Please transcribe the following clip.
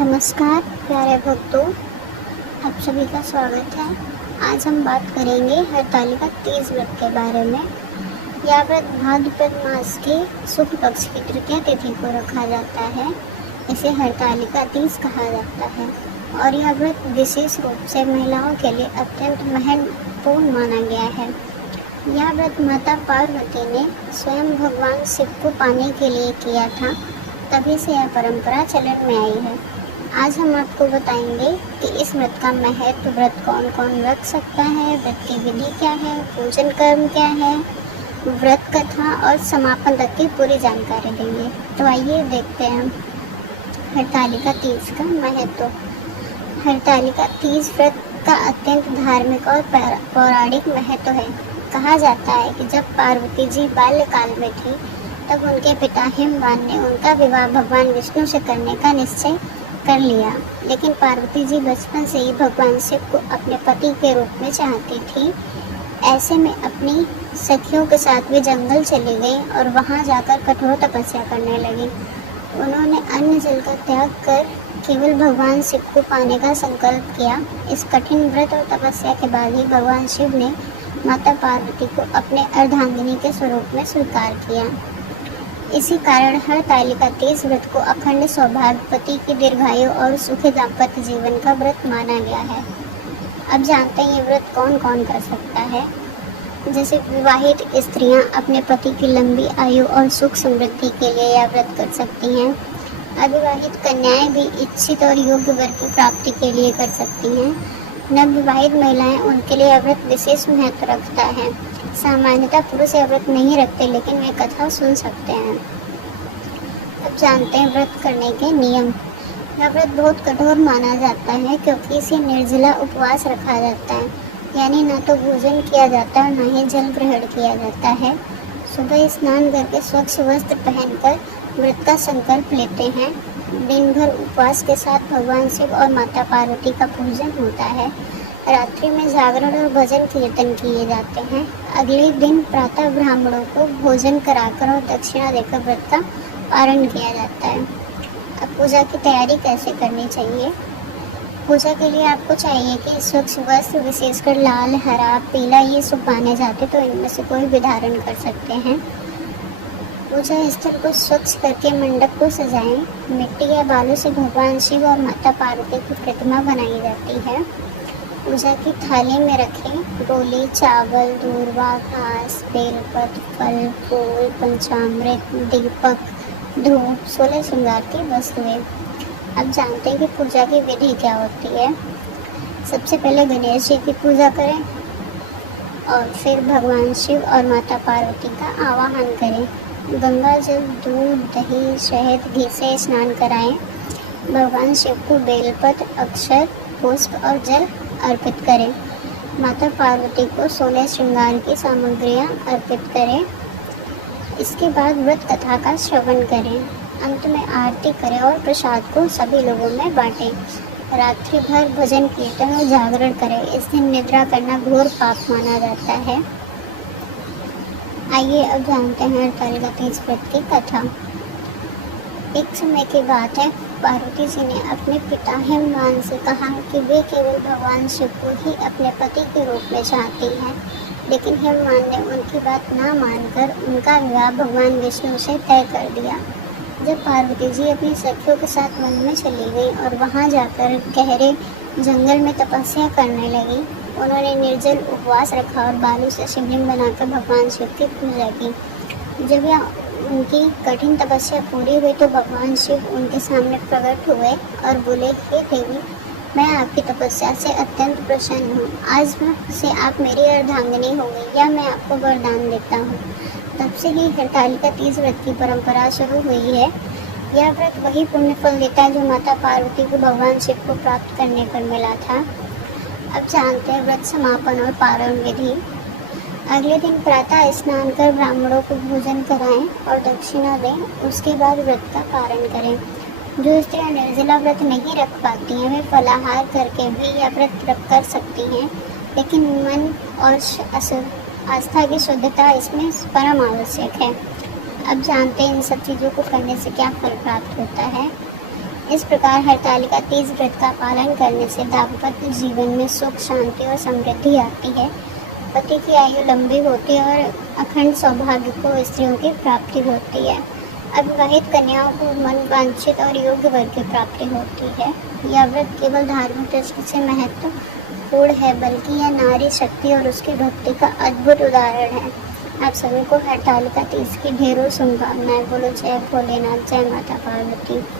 नमस्कार प्यारे भक्तों, आप सभी का स्वागत है। आज हम बात करेंगे हरतालिका तीज व्रत के बारे में। यह व्रत भाद्रपद मास के शुक्ल पक्ष की तृतीया तिथि को रखा जाता है। इसे हरतालिका तीज कहा जाता है और यह व्रत विशेष रूप से महिलाओं के लिए अत्यंत महत्वपूर्ण माना गया है। यह व्रत माता पार्वती ने स्वयं भगवान शिव को पाने के लिए किया था, तभी से यह परंपरा चलन में आई है। आज हम आपको बताएंगे कि इस व्रत का महत्व, व्रत कौन कौन रख सकता है, व्रत की विधि क्या है, पूजन कर्म क्या है, व्रत कथा और समापन तक की पूरी जानकारी देंगे। तो आइए देखते हैं हरतालिका तीज का महत्व। हरतालिका तीज व्रत का अत्यंत धार्मिक और पौराणिक महत्व है। कहा जाता है कि जब पार्वती जी बाल्यकाल में थी तब उनके पिता हिमवान ने उनका विवाह भगवान विष्णु से करने का निश्चय कर लिया, लेकिन पार्वती जी बचपन से ही भगवान शिव को अपने पति के रूप में चाहती थी। ऐसे में अपनी सखियों के साथ वे जंगल चली गई और वहां जाकर कठोर तपस्या करने लगी। उन्होंने अन्न जल का त्याग कर केवल भगवान शिव को पाने का संकल्प किया। इस कठिन व्रत और तपस्या के बाद ही भगवान शिव ने माता पार्वती को अपने अर्धांगिनी के स्वरूप में स्वीकार किया। इसी कारण हरतालिका तीज व्रत को अखंड सौभाग्य, पति की दीर्घायु और सुखी दाम्पत्य जीवन का व्रत माना गया है। अब जानते हैं ये व्रत कौन कौन कर सकता है। जैसे विवाहित स्त्रियां अपने पति की लंबी आयु और सुख समृद्धि के लिए यह व्रत कर सकती हैं। अविवाहित कन्याएं भी इच्छित और योग्य वर की प्राप्ति के लिए कर सकती हैं। नवविवाहित महिलाएं, उनके लिए यह व्रत विशेष महत्व रखता है। सामान्यतः पुरुष यह व्रत नहीं रखते, लेकिन वे कथा सुन सकते हैं। अब जानते हैं व्रत करने के नियम। यह व्रत बहुत कठोर माना जाता है क्योंकि इसे निर्जला उपवास रखा जाता है, यानी न तो भोजन किया जाता है और न ही जल ग्रहण किया जाता है। सुबह स्नान करके स्वच्छ वस्त्र पहनकर व्रत का संकल्प लेते हैं। दिन भर उपवास के साथ भगवान शिव और माता पार्वती का पूजन होता है। रात्रि में जागरण और भजन कीर्तन किए जाते हैं। अगले दिन प्रातः ब्राह्मणों को भोजन कराकर और दक्षिणा देकर व्रत का पारण किया जाता है। अब पूजा की तैयारी कैसे करनी चाहिए। पूजा के लिए आपको चाहिए कि स्वच्छ वस्त्र, विशेषकर लाल, हरा, पीला, ये शुभ माने जाते, तो इनमें से कोई भी धारण कर सकते हैं। पूजा स्थल को स्वच्छ करके मंडप को सजाएं। मिट्टी या बालू से भगवान शिव और माता पार्वती की प्रतिमा बनाई जाती है। पूजा की थाली में रखें रोली, चावल, दूर्वा, घास, बेलपत्र, फल, फूल, पंचामृत, दीपक, धूप, 16 श्रृंगार की वस्तुएं। अब जानते हैं कि पूजा की विधि क्या होती है। सबसे पहले गणेश जी की पूजा करें और फिर भगवान शिव और माता पार्वती का आवाहन करें। गंगा जल, दूध, दही, शहद, घी से स्नान कराएं। भगवान शिव को बेलपत्र, अक्षर, पुष्प और जल अर्पित करें। माता पार्वती को 16 श्रृंगार की सामग्रियां अर्पित करें। इसके बाद व्रत कथा का श्रवण करें। अंत में आरती करें और प्रसाद को सभी लोगों में बांटें। रात्रि भर भजन कीर्तन और जागरण करें। इस दिन निद्रा करना घोर पाप माना जाता है। आइए अब जानते हैं हरतालिका तीज व्रत की कथा। एक समय की बात है, पार्वती जी ने अपने पिता हिमवान से कहा कि वे केवल भगवान शिव को ही अपने पति के रूप में चाहती हैं, लेकिन हिमवान ने उनकी बात ना मानकर उनका विवाह भगवान विष्णु से तय कर दिया। जब पार्वती जी अपनी सखियों के साथ वन में चली गई और वहां जाकर गहरे जंगल में तपस्या करने लगी, उन्होंने निर्जल उपवास रखा और बालू से शिवलिंग बनाकर भगवान शिव की पूजा की। जब यह उनकी कठिन तपस्या पूरी हुई तो भगवान शिव उनके सामने प्रकट हुए और बोले, हे देवी, मैं आपकी तपस्या से अत्यंत प्रसन्न हूँ। आज से आप मेरी अर्धांगिनी हो गई, या मैं आपको वरदान देता हूँ। तब से ही हरतालिका तीज व्रत की परंपरा शुरू हुई है। यह व्रत वही पुण्य फल देता है जो माता पार्वती को भगवान शिव को प्राप्त करने पर मिला था। अब जानते हैं व्रत समापन और पारण विधि। अगले दिन प्रातः स्नान कर ब्राह्मणों को भोजन कराएं और दक्षिणा दें। उसके बाद व्रत का पारण करें। जो स्त्रियां निर्जला व्रत नहीं रख पाती हैं, वे फलाहार करके भी यह व्रत रख कर सकती हैं, लेकिन मन और आस्था की शुद्धता इसमें परम आवश्यक है। अब जानते हैं इन सब चीज़ों को करने से क्या फल प्राप्त होता है। इस प्रकार हरतालिका तीज व्रत का पालन करने से दाम्पत्य जीवन में सुख, शांति और समृद्धि आती है। पति की आयु लंबी होती है और अखंड सौभाग्य को स्त्रियों की प्राप्ति होती है। अविवाहित कन्याओं को मनवांछित और योग्य वर की प्राप्ति होती है। यह व्रत केवल धार्मिक दृष्टि से महत्वपूर्ण है, बल्कि यह नारी शक्ति और उसकी भक्ति का अद्भुत उदाहरण है। आप सभी को हरतालिका तीज की ढेरों शुभकामनाएं। बोलो जय भोलेनाथ, जय माता पार्वती।